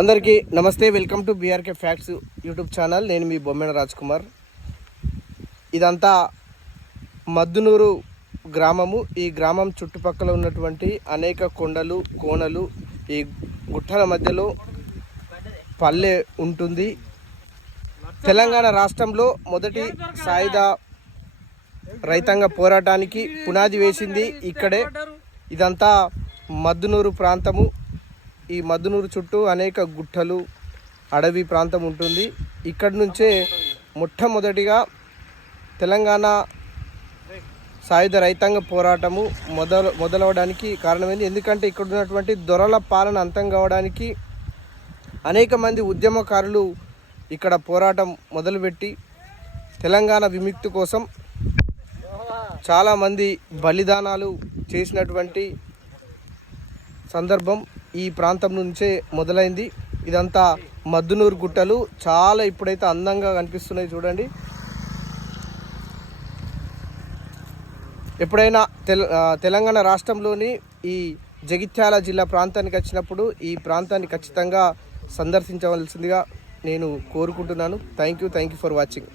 అందరికీ నమస్తే welcome to BRK facts YouTube channel. నేను మీ బొమ్మెన రాజ్ కుమార్ ఇదంతా మద్దునూరు గ్రామము. ఈ గ్రామం చుట్టుపక్కల ఉన్నటువంటి అనేక కొండలు కోనలు ఈ గుట్టల మధ్యలో పల్లె ఉంటుంది. తెలంగాణ రాష్ట్రంలో మొదటి సాయుధ రైతాంగ పోరాటానికి పునాది వేసింది ఇక్కడే. ఇదంతా మద్దునూరు ప్రాంతము. ఈ మద్దునూరు చుట్టూ అనేక గుట్టలు అడవి ప్రాంతం ఉంటుంది. ఇక్కడి నుంచే మొట్టమొదటిగా తెలంగాణ సాయుధ రైతాంగ పోరాటము మొదలు మొదలవడానికి కారణమైంది. ఎందుకంటే ఇక్కడ ఉన్నటువంటి దొరల పాలన అంతం కావడానికి అనేక మంది ఉద్యమకారులు ఇక్కడ పోరాటం మొదలుపెట్టి తెలంగాణ విముక్తి కోసం చాలామంది బలిదానాలు చేసినటువంటి సందర్భం. ఈ ప్రాంతం నుంచే మొదలైంది. ఇదంతా మద్దునూరు గుట్టలు. చాలా ఇప్పుడైతే అందంగా కనిపిస్తున్నాయి చూడండి. ఎప్పుడైనా తెల తెలంగాణ రాష్ట్రంలోని ఈ జగిత్యాల జిల్లా ప్రాంతానికి వచ్చినప్పుడు ఈ ప్రాంతాన్ని ఖచ్చితంగా సందర్శించవలసిందిగా నేను కోరుకుంటున్నాను. Thank you thank you for watching